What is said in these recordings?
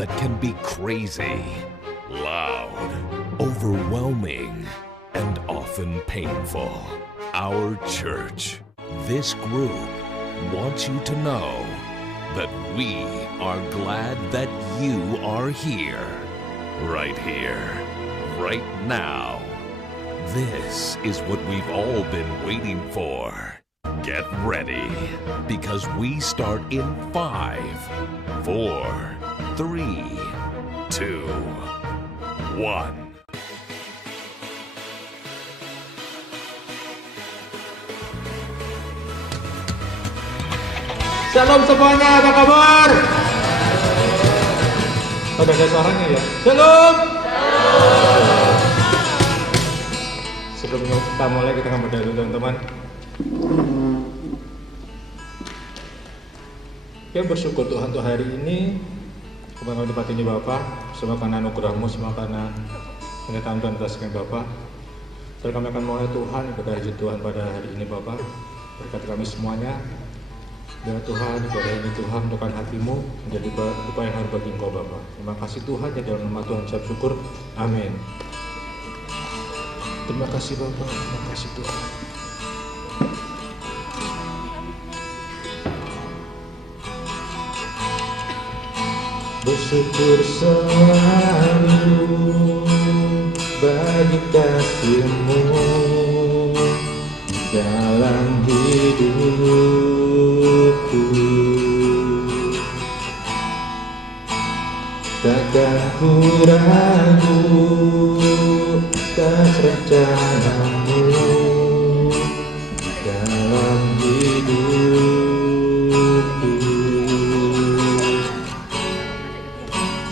that can be crazy, loud, overwhelming, and often painful. Our church, this group, wants you to know that we are glad that you are here, right now. This is what we've all been waiting for. Get ready, because we start in 5, 4, 3, 2, 1. Shalom semuanya, apa kabar? Ada suaranya ya? Shalom! Sebelum kita mulai, kita akan berdoa dulu teman-teman. Ya, bersyukur Tuhan untuk hari ini. Kembali tempat ini Bapak, semua karena anugerah-Mu, semua karena penyertaan Tuhan atas kami Bapak. Dan kami akan mulai Tuhan, ibadah hajat Tuhan pada hari ini Bapak. Berkati kami semuanya. Ya Tuhan, ibadah ini Tuhan, untuk hati-Mu menjadi upaya yang harus bagi Engkau Bapak. Terima kasih Tuhan, ya dalam nama Tuhan saya syukur. Amin. Terima kasih Bapak, terima kasih Tuhan. Bersyukur selalu bagi kasih-Mu dalam hidupku. Takkan ku ragu atas rencana-Mu dalam hidupku.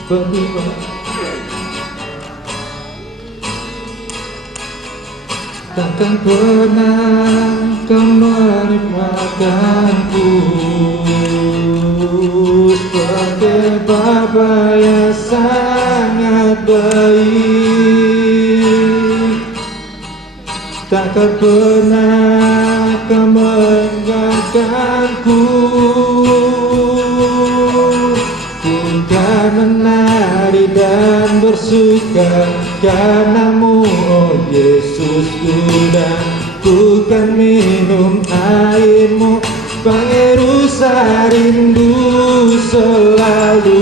Seperti takkan pernah Kau meninggalkanku, sebagai Bapa yang sangat baik. Takkan pernah Kau meninggalkanku. Ku kan menari dan bersuka karena-Mu, oh Yesusku, dan ku kan minum air-Mu. Pengerusa rindu selalu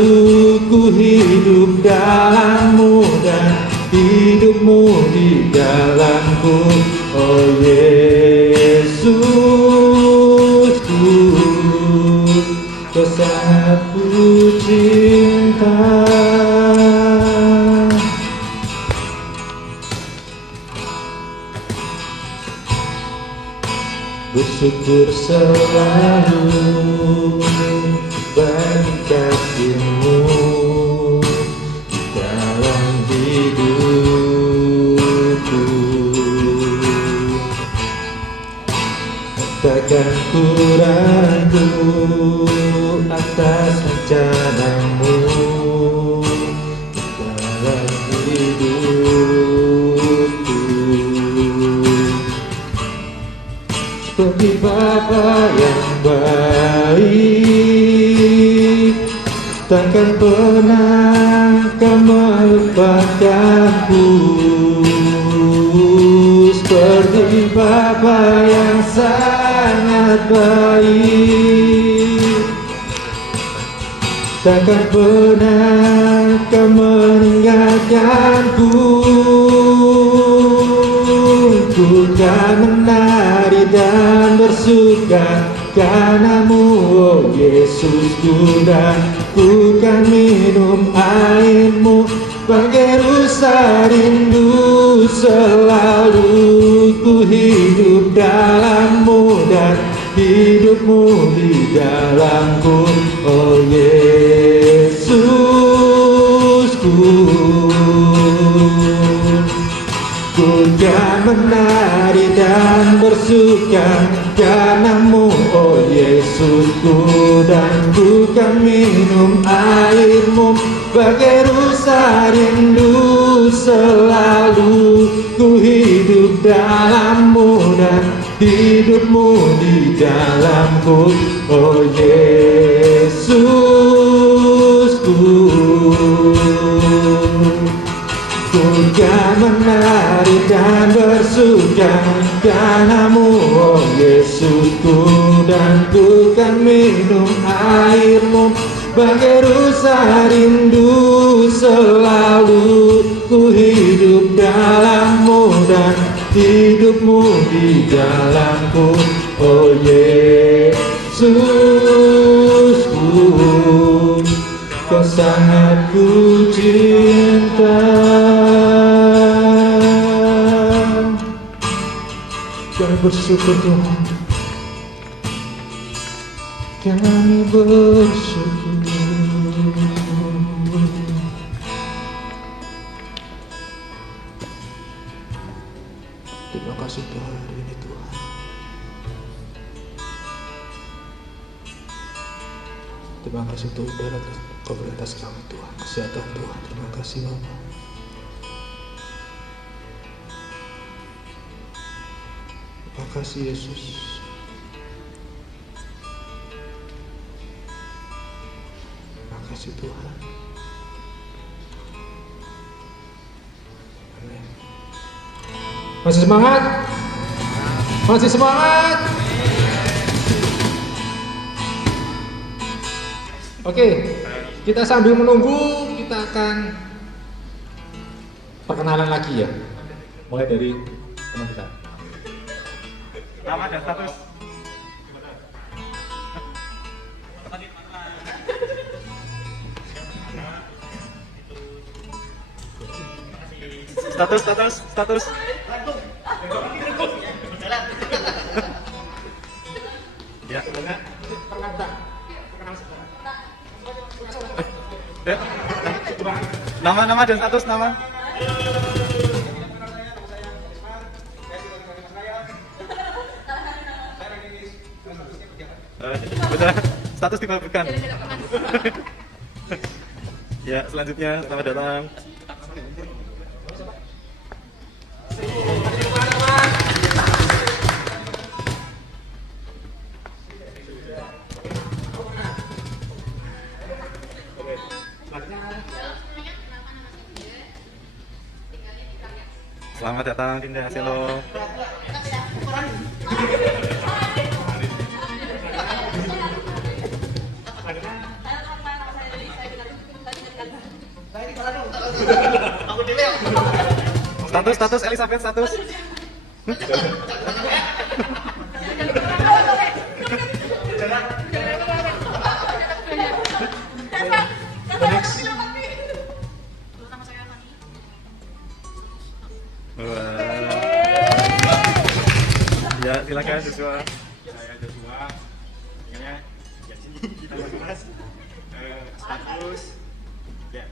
ku hidup dalam-Mu, dan hidup-Mu di dalamku, oh Yesusku. Kau sangat ku cinta. Bersyukur selalu bagi kasih-Mu dalam hidupku. Takkan ku ragu atas rencana-Mu dalam hidupku. Seperti Bapa yang baik, takkan pernah Kau melupakanku. Seperti Bapa yang sangat baik, takkan pernah Kau meninggalkanku. Ku kan menari dan bersuka karena-Mu, oh Yesusku, dan ku kan minum air-Mu. Pengerusa rindu selalu ku hidup dalam-Mu, dan hidup-Mu di dalamku, oh Yesusku. Ku kan menari dan bersuka karena-Mu, oh Yesusku, dan ku kan minum air-Mu. Bagai rusa rindu selalu ku hidup dalam-Mu, dan hidup-Mu di dalamku, oh Yesusku. juga darahmu, oh Yesusku, dan ku kan minum airmu. Bagai rusa rindu selalu ku hidup dalammu, dan hidupmu di dalamku, oh Yesusku, kau sangat ku cinta. Kami bersyukur Tuhan, kami bersyukur. Terima kasih Tuhan hari ini Tuhan. Terima kasih Tuhan darah Kau beri atas kami Tuhan, kesehatan Tuhan. Terima kasih Bapa. Terima kasih Yesus. Terima kasih Tuhan. Amin. Masih semangat? Masih semangat? Oke, kita sambil menunggu, kita akan perkenalan lagi ya. Mulai dari teman kita. Nama dan status. Status. Ya, enggak. Ya. Nama dan status nama. Betul. Status dibagikan. Ya, selanjutnya selamat datang. Selamat datang Dinda Selo. Status Elizabeth status. Ya, silakan Joshua. Saya Joshua. Tinggalnya ya sini kita bahas status. Ya.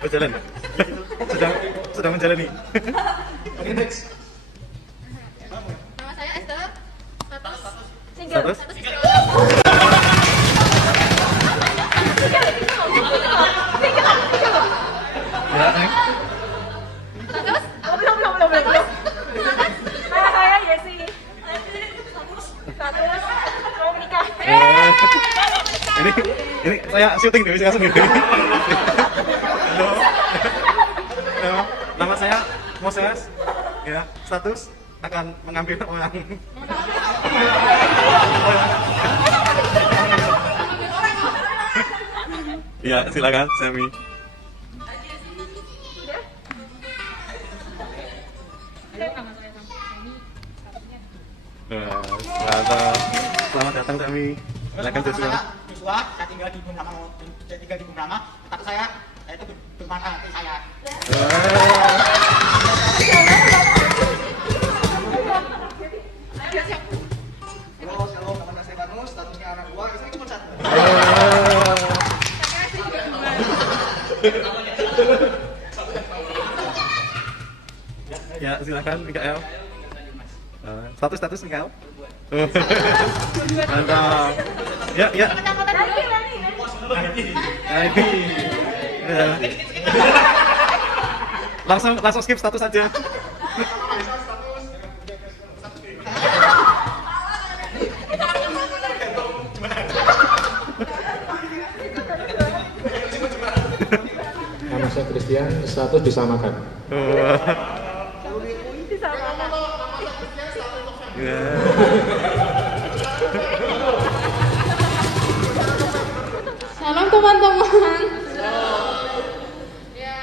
Berjalan. Sedang menjalani. Oke, next. Nama saya Esther. Status? Ya, next. Belum. Nama saya Yesi. Status mau menikah. Ini saya syuting dari saya sendiri. Halo. Halo. Nama saya Moses. Ya, status akan mengambil orang. Ya, silakan Sami. Selamat datang Sami. Silakan Joshua. Saya tinggal di Bung Rama. Status saya itu bermanfaat saya. Halo, nama saya Banus, statusnya anak buah, saya cuma satu. Ya, silakan Mikael. Status Mikael. Mantap. Ya. Langsung skip status aja. Nama saya Christian, status disamakan. Ya. Salam teman-teman. Ya,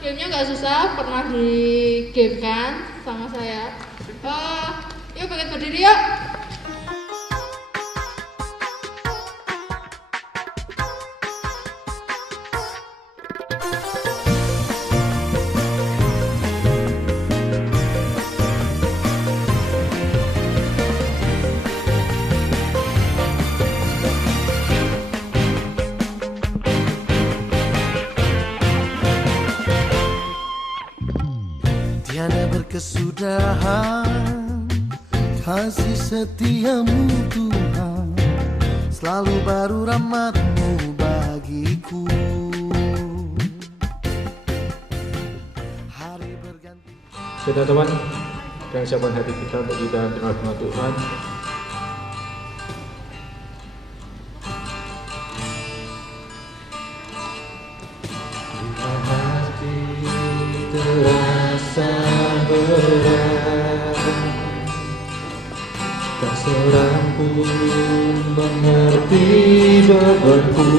gamenya nggak susah, pernah di game kan sama saya. Yuk bangkit berdiri yuk. Tiada berkesudahan, kasih setiamu Tuhan, selalu baru rahmat-Mu bagiku. Hari berganti. Sudah teman, dengan siapkan hati kita untuk kita terima firman Tuhan. Bila hati terasa berat, tak seorang pun mengerti bebanku.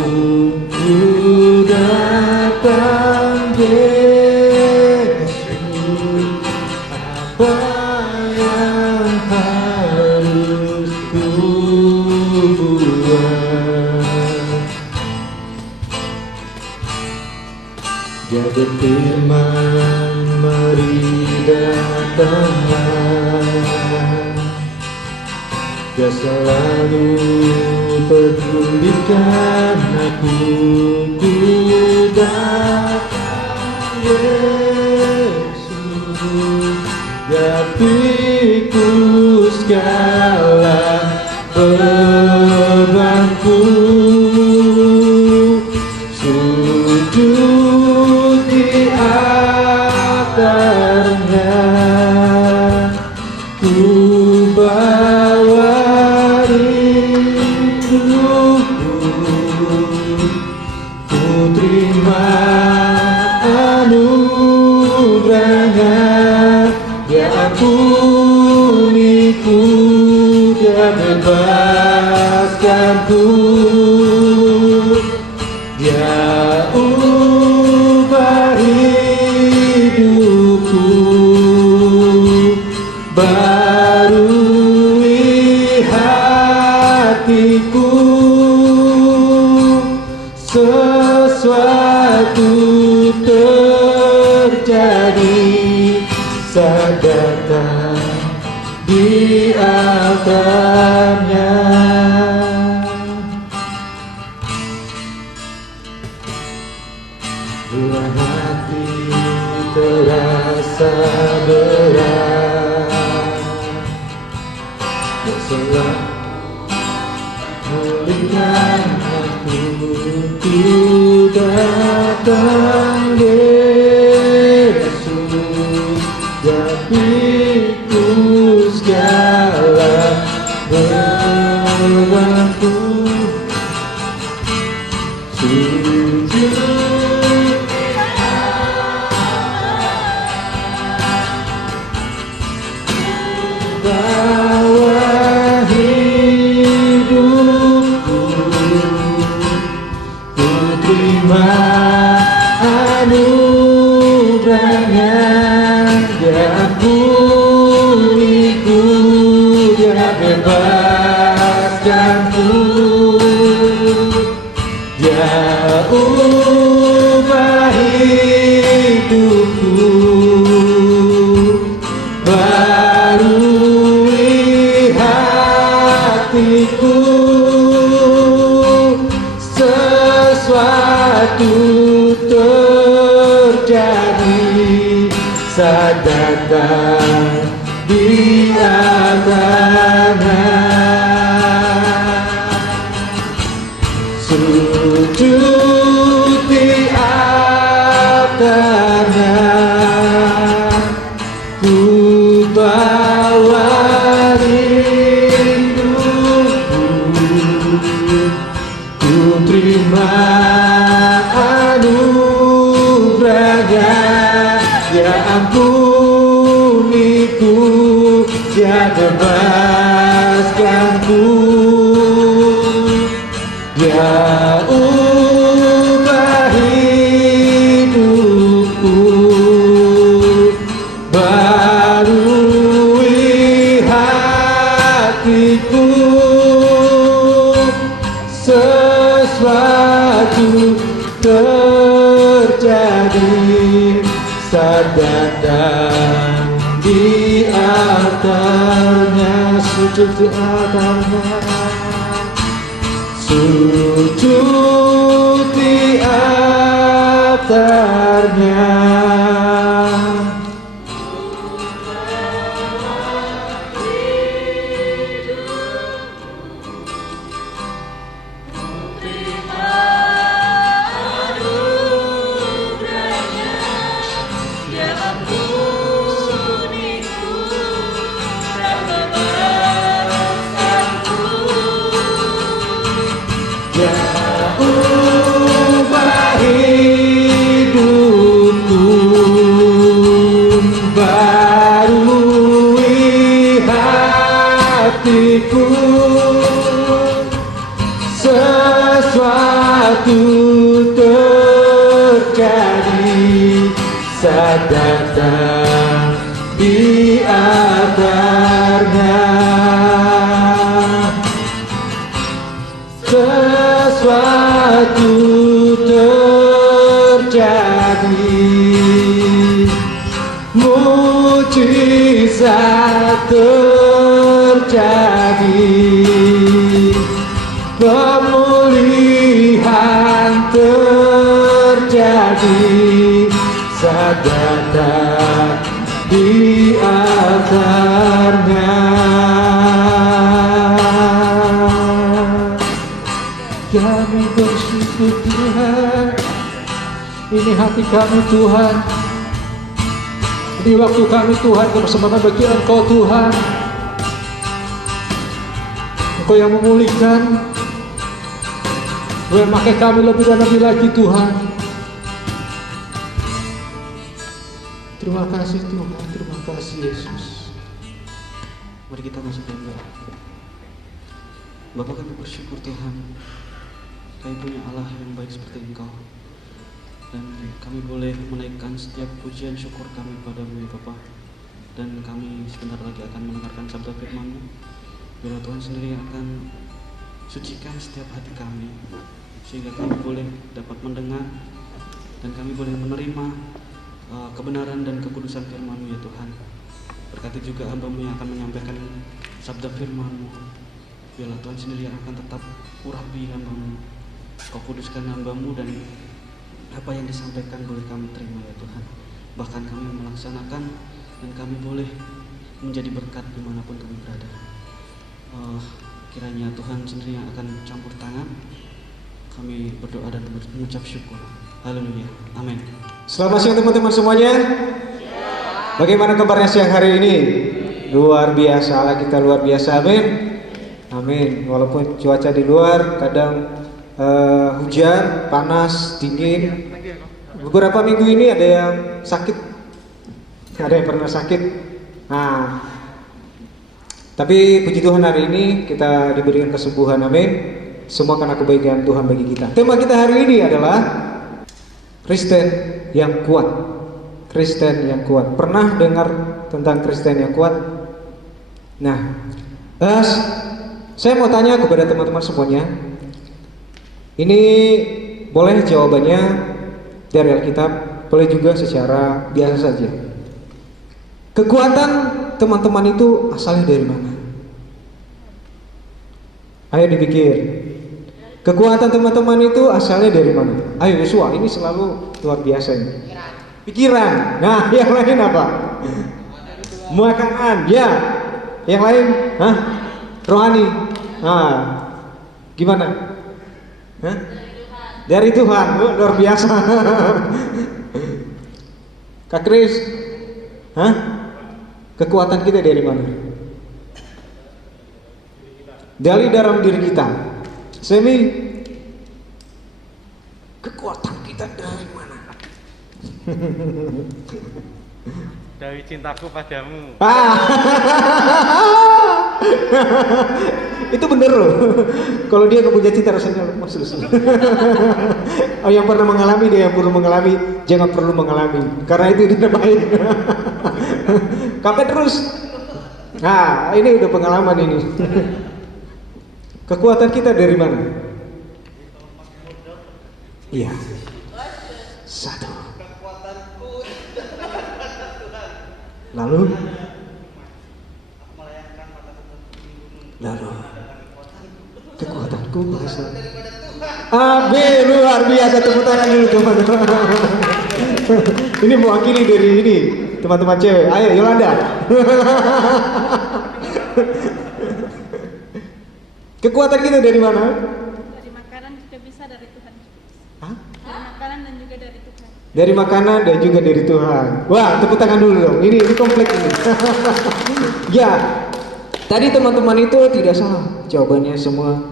Ku datang Yesus, apa yang harus ku buat? Dia berfirman, mari datanglah. Dia selalu pedulikan aku. Ku datang Yesus, Dia pikul segala bebanku. Sujud di altarnya, ku bawa rinduku. Ku terima anugerahnya, Dia ampuniku, Dia bebaskanku. Dia ubah hidupku, barui hatiku. Sesuatu terjadi saat datang di altarnya. Bila hati terasa berat, tak salah pulihkan aku. Ku datang Yesus, Dia pikul segala bebanku. Sujud bawa hidupku, ku terima anugerahnya. Dia ampuniku, Dia bebaskanku. Dia ubah hidupku, barui hatiku. Sesuatu terjadi saat datang di altarnya. Sujud di altarnya, ku bawa rinduku. Ku terima anugerahnya, Dia ampuniku, Dia bebaskanku. Ya ubah hidupku, barui hatiku, sesuatu terjadi saat datang di altarnya, sujud di altarnya, sujud di altarnya. Sesuatu terjadi saat datang di altarnya, sesuatu terjadi, mujizat terjadi, pemulihan terjadi saat datang di altarnya. Kami bersyukur Tuhan, ini hati kami Tuhan, ini waktu kami Tuhan, kebersamaan bagi Engkau Tuhan. Engkau yang memulihkan, Engkau yang memakai kami lebih dan lebih lagi Tuhan. Terima kasih Tuhan, terima kasih Yesus. Mari kita masuk dalam doa. Bapa, kami bersyukur Tuhan, Kami punya Allah yang baik seperti Engkau, dan kami boleh menaikkan setiap pujian syukur kami padamu ya Bapa. Dan kami sebentar lagi akan mendengarkan sabda firman-Mu. Biarlah Tuhan sendiri yang akan sucikan setiap hati kami, sehingga kami boleh dapat mendengar dan kami boleh menerima kebenaran dan kekudusan firman-Mu ya Tuhan. Berkati juga hamba-Mu yang akan menyampaikan sabda firman-Mu. Biarlah Tuhan sendiri yang akan tetap urapi hamba-Mu. Kau kuduskan hamba-Mu, dan apa yang disampaikan boleh kami terima ya Tuhan. Bahkan kami melaksanakan, dan kami boleh menjadi berkat dimanapun kami berada. Kiranya Tuhan sendiri yang akan campur tangan. Kami berdoa dan mengucap syukur. Haleluya, amin. Selamat siang teman-teman semuanya. Bagaimana kabarnya siang hari ini? Luar biasa, Allah kita luar biasa, amin. Amin. Walaupun cuaca di luar kadang hujan, panas, dingin. Beberapa minggu ini ada yang sakit, ada yang pernah sakit. Nah, tapi puji Tuhan hari ini kita diberikan kesembuhan, amin. Semua karena kebaikan Tuhan bagi kita. Tema kita hari ini adalah Kristen yang kuat. Kristen yang kuat. Pernah dengar tentang Kristen yang kuat? Nah, saya mau tanya kepada teman-teman semuanya. Ini boleh jawabannya dari Alkitab, boleh juga secara biasa saja. Kekuatan teman-teman itu asalnya dari mana? Ayo dipikir. Kekuatan teman-teman itu asalnya dari mana? Ayo Yosua, ini selalu luar biasa ini. Pikiran. Nah, yang lain apa? Makanan. Ya. Yang lain? Hah? Rohani. Nah, gimana? Hah? Dari Tuhan. Luar biasa. Kak Kris, hah? Kekuatan kita dari mana? Dari dalam diri kita. Semi, kekuatan kita dari mana? Dari cintaku padamu. itu bener loh. Kalau dia nggak punya cinta rasanya lemas terus. Oh, yang pernah mengalami, dia yang perlu mengalami, jangan perlu mengalami, karena itu tidak baik. Kapan terus? Nah, ini udah pengalaman ini. Kekuatan kita dari mana? Iya. Satu. Lalu kekuatanku bahasa. Amin, luar biasa, tepuk tangan dulu teman-teman. Ini mewakili dari ini teman-teman cewek. Ayo Yolanda. Kekuatan kita dari mana? Dari makanan juga bisa, dari Tuhan. Hah? Dari makanan dan juga dari Tuhan. Dari makanan dan juga dari Tuhan. Wah, tepuk tangan dulu dong. Ini kompleks ini. Ya, tadi teman-teman itu tidak salah. Jawabannya semua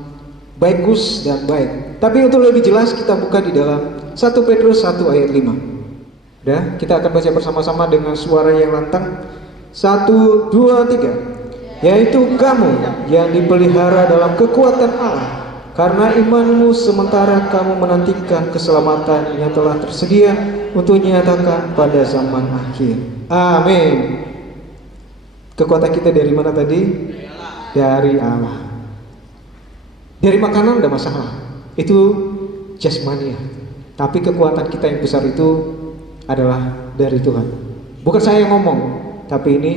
bagus dan baik. Tapi untuk lebih jelas kita buka di dalam 1 Petrus 1 ayat 5. Udah, kita akan baca bersama-sama dengan suara yang lantang. 1, 2, 3. Yaitu kamu yang dipelihara dalam kekuatan Allah, karena imanmu sementara kamu menantikan keselamatan yang telah tersedia untuk dinyatakan pada zaman akhir. Amin. Kekuatan kita dari mana tadi? Dari Allah. Dari makanan tidak masalah, itu jasmania. Tapi kekuatan kita yang besar itu adalah dari Tuhan. Bukan saya yang ngomong, tapi ini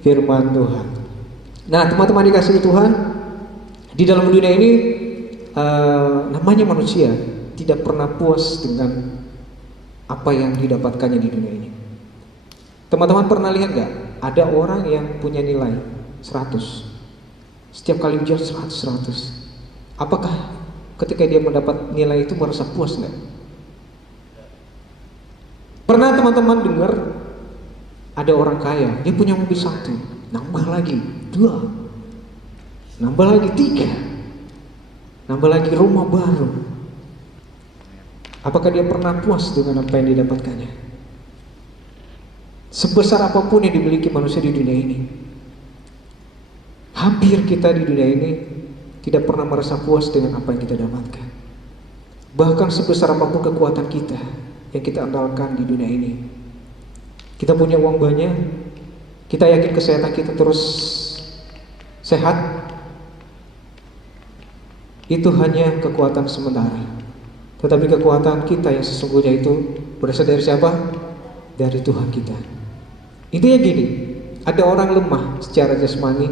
firman Tuhan. Nah, teman-teman dikasihi Tuhan, di dalam dunia ini namanya manusia tidak pernah puas dengan apa yang didapatkannya di dunia ini. Teman-teman pernah lihat gak? Ada orang yang punya nilai 100, setiap kali ujian 100. Apakah ketika dia mendapat nilai itu merasa puas gak? Pernah teman-teman dengar ada orang kaya, dia punya mobil 1, nambah lagi 2, nambah lagi 3, nambah lagi rumah baru. Apakah dia pernah puas dengan apa yang didapatkannya? Sebesar apapun yang dimiliki manusia di dunia ini, hampir kita di dunia ini tidak pernah merasa puas dengan apa yang kita dapatkan. Bahkan sebesar apapun kekuatan kita yang kita andalkan di dunia ini, kita punya uang banyak, kita yakin kesehatan kita terus sehat, itu hanya kekuatan sementara. Tetapi kekuatan kita yang sesungguhnya itu berasal dari siapa? Dari Tuhan kita. Intinya gini, ada orang lemah secara jasmani,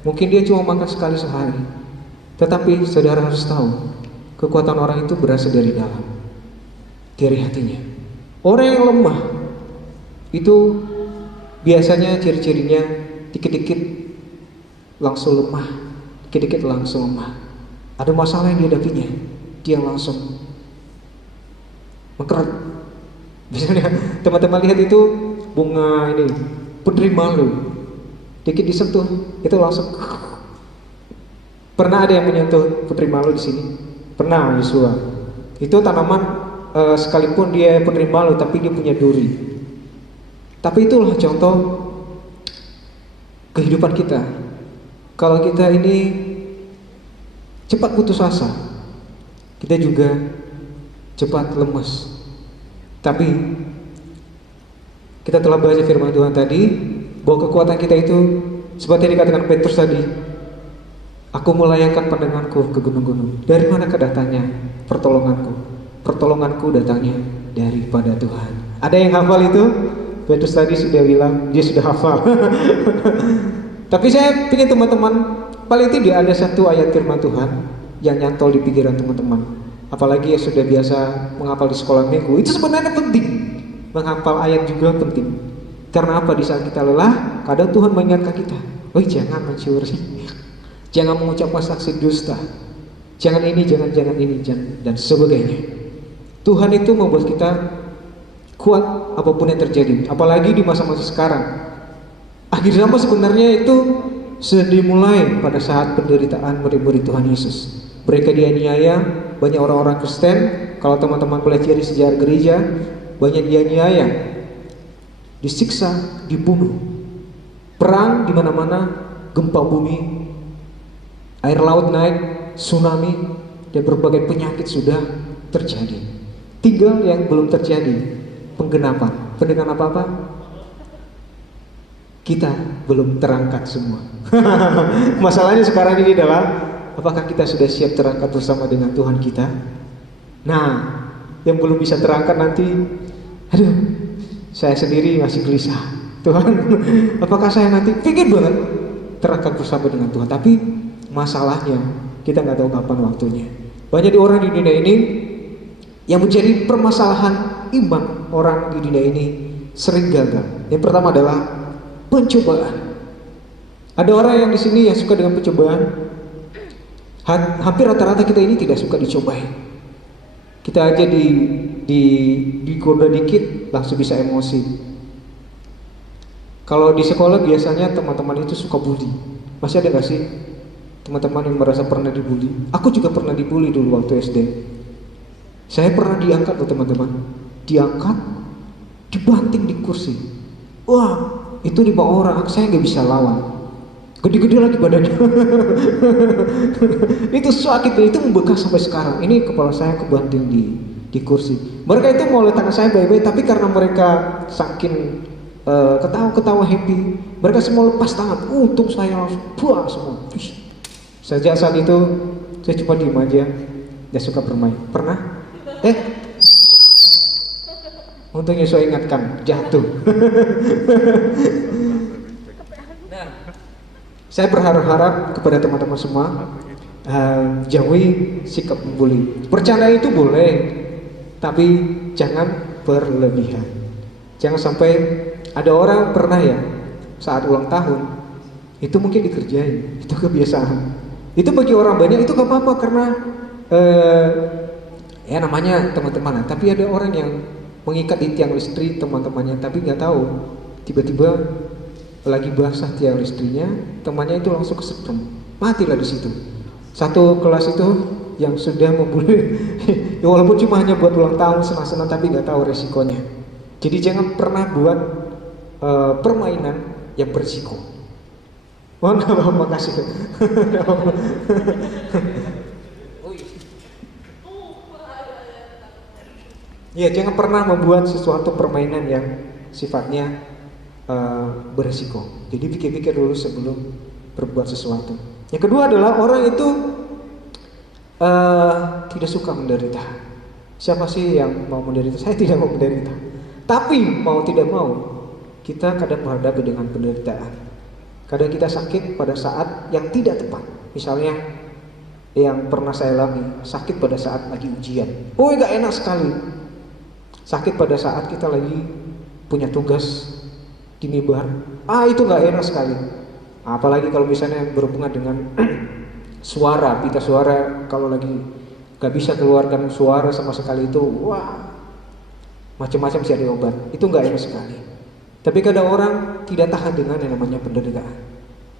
mungkin dia cuma makan sekali sehari, tetapi saudara harus tahu, kekuatan orang itu berasal dari dalam, dari hatinya. Orang yang lemah itu biasanya ciri-cirinya dikit-dikit langsung lemah, dikit-dikit langsung lemah. Ada masalah yang dihadapinya, dia langsung mengkeret. Misalnya teman-teman lihat itu bunga ini, putri malu, dikit disentuh itu langsung. Pernah ada yang menyentuh putri malu di sini? Pernah, Yosua. Itu tanaman sekalipun dia putri malu, tapi dia punya duri. Tapi itulah contoh kehidupan kita. Kalau kita ini cepat putus asa, kita juga cepat lemas. Tapi kita telah baca firman Tuhan tadi bahwa kekuatan kita itu seperti yang dikatakan Petrus tadi, aku melayangkan pandanganku ke gunung-gunung. Dari manakah datangnya pertolonganku? Pertolonganku datangnya daripada Tuhan. Ada yang hafal itu? Petrus tadi sudah bilang dia sudah hafal. Tapi saya ingin teman-teman, paling tidak ada satu ayat firman Tuhan yang nyantol di pikiran teman-teman. Apalagi yang sudah biasa menghafal di sekolah minggu, itu sebenarnya penting. Menghafal ayat juga penting. Karena apa? Di saat kita lelah, kadang Tuhan mengingatkan kita, oh jangan mencuri, jangan mengucapkan saksi dusta, jangan ini, jangan ini, dan sebagainya. Tuhan itu membuat kita kuat apapun yang terjadi. Apalagi di masa-masa sekarang. Akhir zaman sebenarnya itu sudah dimulai pada saat penderitaan murid-murid Tuhan Yesus. Mereka dianiaya, banyak orang-orang Kristen. Kalau teman-teman pelajari sejarah gereja, banyak dianiaya, disiksa, dibunuh. Perang di mana-mana, gempa bumi, Air laut naik, tsunami, dan berbagai penyakit sudah terjadi. Tinggal yang belum terjadi, penggenapan. Dengan apa-apa? Kita belum terangkat semua. Masalahnya sekarang ini adalah, apakah kita sudah siap terangkat bersama dengan Tuhan kita? Nah, yang belum bisa terangkat nanti, aduh, saya sendiri masih gelisah. Tuhan, apakah saya nanti pengen banget terangkat bersama dengan Tuhan? Tapi masalahnya kita nggak tahu kapan waktunya. Banyak orang di dunia ini yang menjadi permasalahan iman orang di dunia ini sering gagal. Yang pertama adalah pencobaan. Ada orang yang di sini yang suka dengan pencobaan. Hampir rata-rata kita ini tidak suka dicobai. Kita aja digoda dikit langsung bisa emosi. Kalau di sekolah biasanya teman-teman itu suka bully. Masih ada gak sih teman-teman yang merasa pernah dibully? Aku juga pernah dibully dulu waktu SD. Saya pernah diangkat loh teman-teman. Diangkat, dibanting di kursi. Wah, itu 5 orang, saya nggak bisa lawan. Gede-gede lagi badannya. Itu sakit, itu membekas sampai sekarang. Ini kepala saya kebanting di kursi. Mereka itu mau letakkan saya baik-baik, tapi karena mereka saking ketawa-ketawa happy, mereka semua lepas tangan. Untung saya langsung buah semua. Sejak saat itu saya cuma diem aja, dia suka bermain. Pernah? Untungnya saya ingatkan, jatuh. Nah, saya berharap kepada teman-teman semua jauhi sikap membuli. Bercanda itu boleh, tapi jangan berlebihan. Jangan sampai ada orang pernah ya saat ulang tahun itu mungkin dikerjain, itu kebiasaan. Itu bagi orang banyak itu gak apa-apa karena ya namanya teman-teman. Tapi ada orang yang mengikat di tiang listrik teman-temannya, tapi nggak tahu tiba-tiba lagi basah tiang listriknya, temannya itu langsung kesetrum, matilah di situ. Satu kelas itu yang sudah membuli, ya walaupun cuma hanya buat ulang tahun senang-senang, tapi nggak tahu resikonya. Jadi jangan pernah buat permainan yang berisiko. Mohon makasih. Ya, jangan pernah membuat sesuatu permainan yang sifatnya berisiko. Jadi pikir-pikir dulu sebelum berbuat sesuatu. Yang kedua adalah orang itu tidak suka menderita. Siapa sih yang mau menderita? Saya tidak mau menderita. Tapi mau tidak mau, kita kadang berhadapan dengan penderitaan. Kadang kita sakit pada saat yang tidak tepat. Misalnya yang pernah saya alami, sakit pada saat lagi ujian. Oh, gak enak sekali. Sakit pada saat kita lagi punya tugas di mimbar. Itu gak enak sekali. Apalagi kalau misalnya berhubungan dengan suara, pita suara, kalau lagi gak bisa keluarkan suara sama sekali itu, wah, macam-macam sih ada obat. Itu gak enak sekali. Tapi kadang orang tidak tahan dengan yang namanya penderitaan.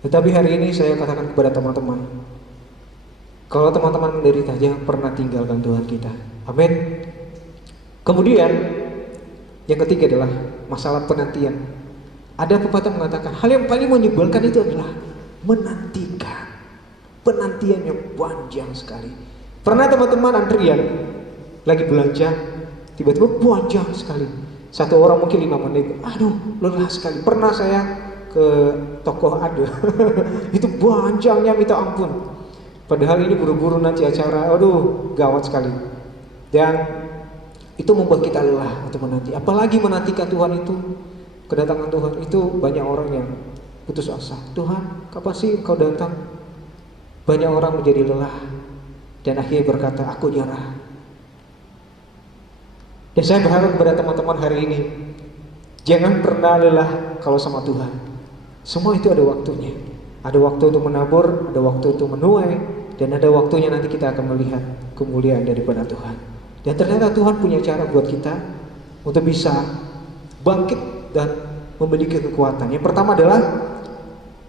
Tetapi hari ini saya katakan kepada teman-teman, kalau teman-teman menderita, jangan pernah tinggalkan Tuhan kita. Amin. Kemudian yang ketiga adalah masalah penantian. Ada pepatah mengatakan hal yang paling menyebalkan itu adalah menantikan. Penantian yang panjang sekali. Pernah teman-teman antrian lagi belanja, tiba-tiba panjang sekali. Satu orang mungkin 5 menit. Aduh, lelah sekali. Pernah saya ke toko ada. Itu panjangnya minta ampun. Padahal ini buru-buru nanti acara. Aduh, gawat sekali. Dan itu membuat kita lelah untuk menanti. Apalagi menantikan Tuhan itu, kedatangan Tuhan itu banyak orang yang putus asa. Tuhan, kapan sih Engkau datang? Banyak orang menjadi lelah dan akhirnya berkata, aku nyerah. Dan saya berharap kepada teman-teman hari ini, jangan pernah lelah kalau sama Tuhan. Semua itu ada waktunya. Ada waktu untuk menabur, ada waktu untuk menuai, dan ada waktunya nanti kita akan melihat kemuliaan daripada Tuhan. Dan ternyata Tuhan punya cara buat kita untuk bisa bangkit dan memiliki kekuatan. Yang pertama adalah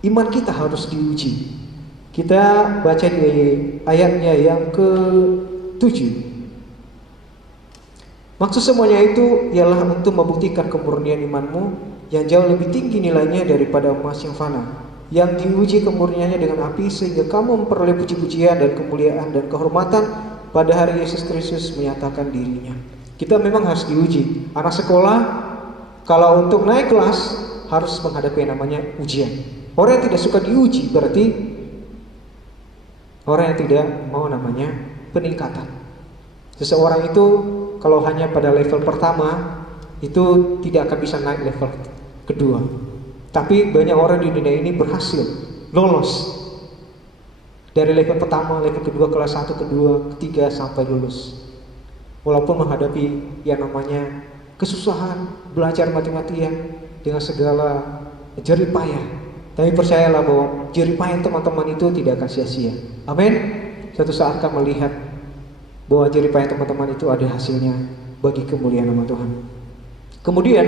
iman kita harus diuji. Kita baca di ayatnya yang ke-7. Maksud semuanya itu ialah untuk membuktikan kemurnian imanmu yang jauh lebih tinggi nilainya daripada emas yang fana, yang diuji kemurniannya dengan api, sehingga kamu memperoleh puji-pujian dan kemuliaan dan kehormatan pada hari Yesus Kristus menyatakan dirinya. Kita memang harus diuji. Anak sekolah kalau untuk naik kelas harus menghadapi yang namanya ujian. Orang yang tidak suka diuji berarti orang yang tidak mau namanya peningkatan. Seseorang itu kalau hanya pada level pertama itu tidak akan bisa naik level kedua. Tapi banyak orang di dunia ini berhasil lolos dari level pertama, level kedua, kelas 1, kedua, ketiga sampai lulus. Walaupun menghadapi yang namanya kesusahan, belajar mati-matian dengan segala jerih payah. Tapi percayalah bahwa jerih payah teman-teman itu tidak akan sia-sia. Amin. Suatu saat akan melihat bahwa jerih payah teman-teman itu ada hasilnya bagi kemuliaan nama Tuhan. Kemudian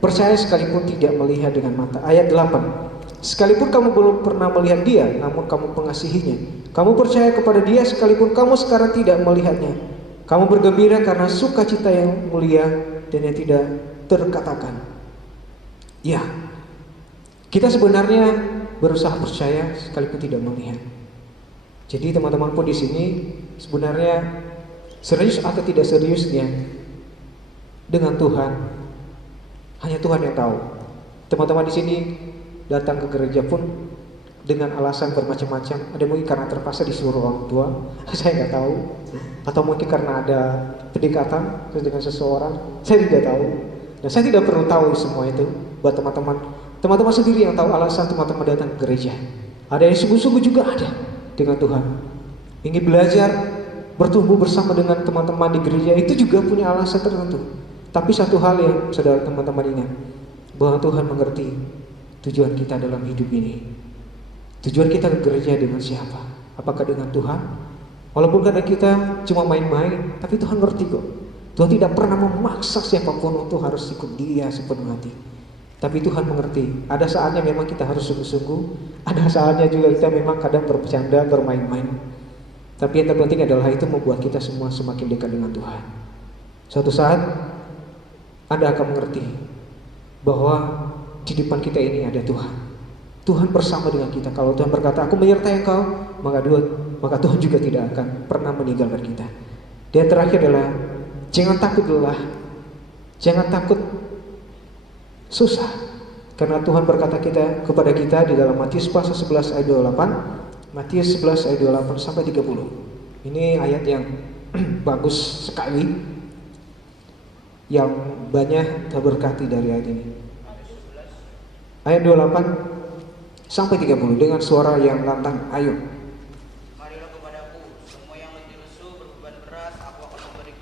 percaya sekalipun tidak melihat dengan mata. Ayat 8. Sekalipun kamu belum pernah melihat dia, namun kamu mengasihinya. Kamu percaya kepada dia sekalipun kamu sekarang tidak melihatnya. Kamu bergembira karena sukacita yang mulia dan yang tidak terkatakan. Ya, kita sebenarnya berusaha percaya sekalipun tidak melihat. Jadi teman-teman pun di sini sebenarnya serius atau tidak seriusnya dengan Tuhan hanya Tuhan yang tahu. Teman-teman di sini datang ke gereja pun dengan alasan bermacam-macam. Ada mungkin karena terpaksa disuruh orang tua, saya nggak tahu. Atau mungkin karena ada pendekatan dengan seseorang, saya tidak tahu. Dan saya tidak perlu tahu semua itu. Buat teman-teman, teman-teman sendiri yang tahu alasan teman-teman datang ke gereja. Ada yang sungguh-sungguh juga ada dengan Tuhan. Ingin belajar, bertumbuh bersama dengan teman-teman di gereja, itu juga punya alasan tertentu. Tapi satu hal yang saudara teman-teman ingat, bahwa Tuhan mengerti tujuan kita dalam hidup ini. Tujuan kita ke gereja dengan siapa? Apakah dengan Tuhan? Walaupun kadang kita cuma main-main, tapi Tuhan ngerti kok. Tuhan tidak pernah memaksa siapapun untuk harus ikut Dia sepenuh hati. Tapi Tuhan mengerti, ada saatnya memang kita harus sungguh-sungguh, ada saatnya juga kita memang kadang bercanda, bermain-main. Tapi yang terpenting adalah itu membuat kita semua semakin dekat dengan Tuhan. Suatu saat Anda akan mengerti bahwa di depan kita ini ada Tuhan. Tuhan bersama dengan kita. Kalau Tuhan berkata, aku menyertai engkau, maka Tuhan juga tidak akan pernah meninggalkan kita. Dan terakhir adalah jangan takut lelah, jangan takut susah, karena Tuhan berkata kepada kita di dalam Matius pasal 11 ayat 28, Matius 11 ayat 28 sampai 30. Ini ayat yang bagus sekali, yang banyak terberkati dari ayat ini. Ayat 28 sampai 30 dengan suara yang lantang, ayo. Marilah kepadaku, semua yang letih lesu berbeban berat, aku akan memberi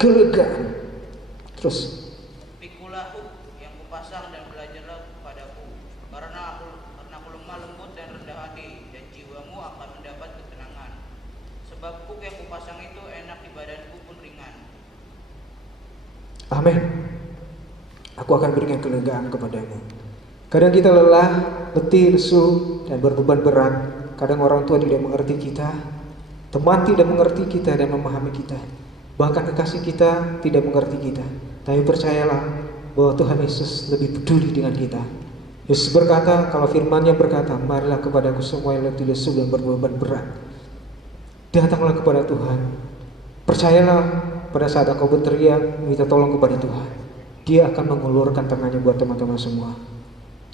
kelegaan. Terus. Pikulah yang kupasang dan belajarlah kepadaku, karena aku lemah lembut dan rendah hati, dan jiwamu akan mendapat ketenangan. Sebab kuk yang kupasang itu enak di badanku pun ringan. Amin. Aku akan berikan kelegaan kepadamu. Kadang kita lelah, letih, lesu, dan berbeban berat. Kadang orang tua tidak mengerti kita, teman tidak mengerti kita dan memahami kita. Bahkan kekasih kita tidak mengerti kita. Tapi percayalah bahwa Tuhan Yesus lebih peduli dengan kita. Yesus berkata, kalau firman-Nya berkata, marilah kepadaku semua yang letih, lesu, dan berbeban berat. Datanglah kepada Tuhan. Percayalah pada saat engkau berteriak, minta tolong kepada Tuhan. Dia akan mengulurkan tangannya buat teman-teman semua.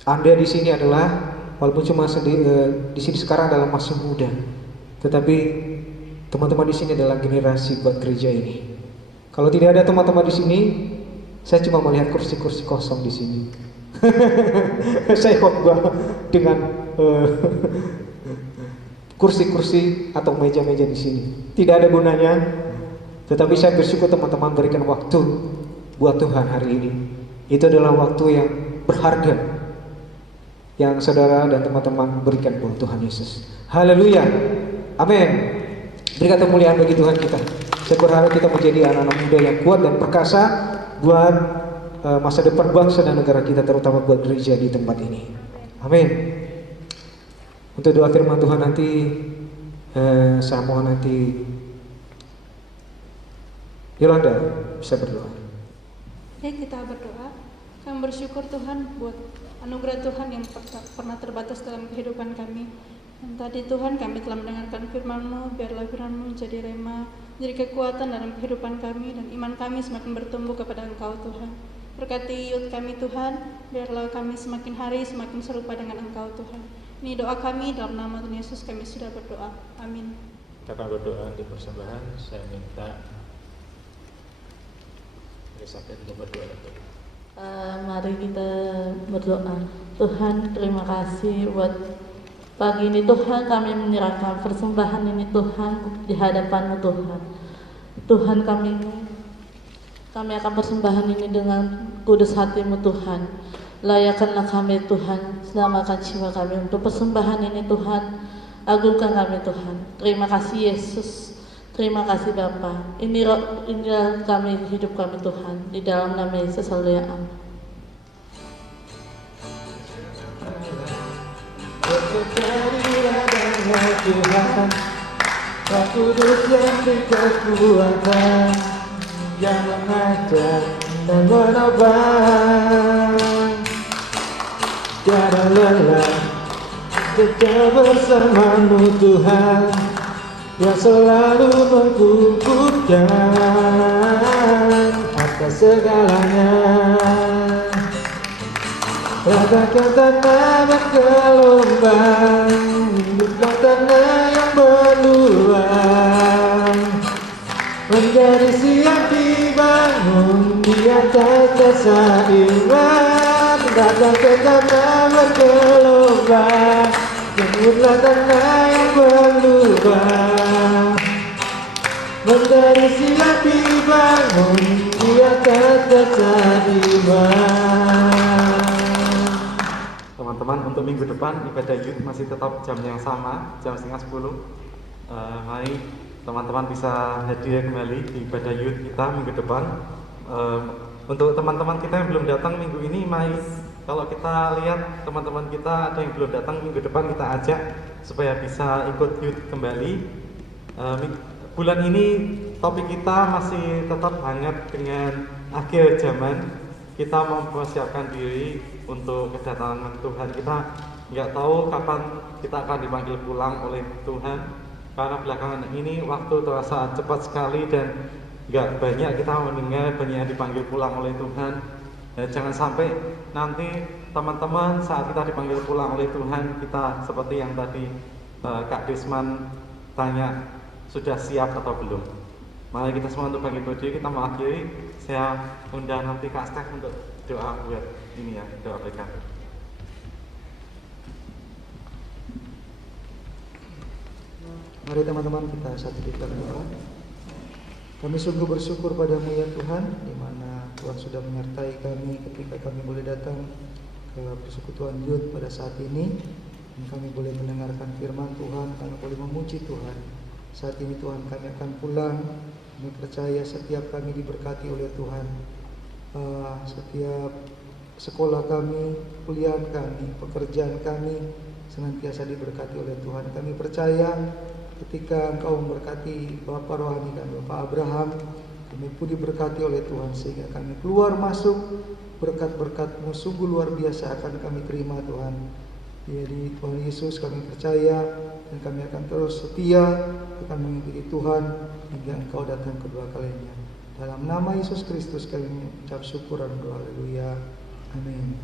Anda di sini adalah, walaupun cuma di sini sekarang adalah masih muda, tetapi teman-teman di sini adalah generasi buat gereja ini. Kalau tidak ada teman-teman di sini, saya cuma melihat kursi-kursi kosong di sini. Saya khotbah dengan kursi-kursi atau meja-meja di sini. Tidak ada gunanya. Tetapi saya bersyukur teman-teman berikan waktu buat Tuhan hari ini. Itu adalah waktu yang berharga yang saudara dan teman-teman berikan buat Tuhan Yesus. Haleluya. Amin. Berikan kemuliaan bagi Tuhan kita. Saya berharap kita menjadi anak-anak muda yang kuat dan perkasa buat masa depan bangsa dan negara kita, terutama buat gereja di tempat ini. Amin. Untuk doa firman Tuhan nanti, saya mohon nanti Yolanda bisa berdoa. Oke, kita berdoa. Kami bersyukur Tuhan buat anugerah Tuhan yang pernah terbatas dalam kehidupan kami. Dan tadi Tuhan kami telah mendengarkan firman-Mu, biarlah firman-Mu menjadi rema, menjadi kekuatan dalam kehidupan kami, dan iman kami semakin bertumbuh kepada Engkau Tuhan. Berkati youth kami Tuhan, biarlah kami semakin hari semakin serupa dengan Engkau Tuhan. Ini doa kami, dalam nama Tuhan Yesus kami sudah berdoa. Amin. Kita akan berdoa di persembahan. Saya minta Elisabeth untuk berdoa. Mari kita berdoa. Tuhan, terima kasih buat pagi ini Tuhan, kami menyerahkan persembahan ini Tuhan di hadapan-Mu Tuhan. Tuhan, kami akan persembahan ini dengan kudus hati-Mu Tuhan. Layakkanlah kami Tuhan, selamatkan jiwa kami untuk persembahan ini Tuhan. Agungkan kami Tuhan. Terima kasih Yesus. Terima kasih Bapa. Inilah kami, hidup kami Tuhan. Di dalam nama Yesus haleluya. Amin. Berjadilah dengan Tuhan, Roh Kudus yang berkekuatan, yang mengajar dan menopang. Tiada lelah tetap bersama-Mu Tuhan, yang selalu mengukuhkan atas segalanya. Ratakan tanah bergelombang, hiduplah tanah yang berulang, menjadi siap dibangun di atas dasar iman. Ratakan tanah bergelombang, hiduplah tanah yang berulang, menjadi siap dibangun di atas dasar iman. Teman-teman, untuk minggu depan ibadah youth masih tetap jam yang sama, jam 9:30. Mari teman-teman bisa hadir kembali di ibadah youth kita minggu depan. Untuk teman-teman kita yang belum datang minggu ini, mari kalau kita lihat teman-teman kita ada yang belum datang minggu depan, kita ajak supaya bisa ikut youth kembali. Bulan ini topik kita masih tetap hangat dengan akhir zaman. Kita mempersiapkan diri untuk kedatangan Tuhan. Kita nggak tahu kapan kita akan dipanggil pulang oleh Tuhan, karena belakangan ini waktu terasa cepat sekali dan nggak banyak kita mendengar banyak yang dipanggil pulang oleh Tuhan. Dan jangan sampai nanti teman-teman saat kita dipanggil pulang oleh Tuhan, kita seperti yang tadi Kak Desman tanya, sudah siap atau belum. Mari kita semua untuk bangkit berdiri, kita mau akhiri. Saya undang nanti Kak Steph untuk doa buat ini ya, doa mereka. Mari teman-teman kita satu di dalam doa. Kami sungguh bersyukur padamu ya Tuhan, di mana Tuhan sudah menyertai kami ketika kami boleh datang ke persekutuan youth pada saat ini. Dan kami boleh mendengarkan firman Tuhan, kami boleh memuji Tuhan. Saat ini Tuhan kami akan pulang. Kami percaya setiap kami diberkati oleh Tuhan. Setiap sekolah kami, kuliah kami, pekerjaan kami senantiasa diberkati oleh Tuhan. Kami percaya ketika Engkau memberkati Bapa rohani kami, Bapak Abraham, kami pun diberkati oleh Tuhan, sehingga kami keluar masuk berkat-berkat-Mu sungguh luar biasa akan kami terima Tuhan. Jadi Tuhan Yesus kami percaya dan kami akan terus setia akan mengikuti Tuhan hingga Engkau datang kedua kalinya. Dalam nama Yesus Kristus kami mengucap syukur dan doa. Haleluya. Amin.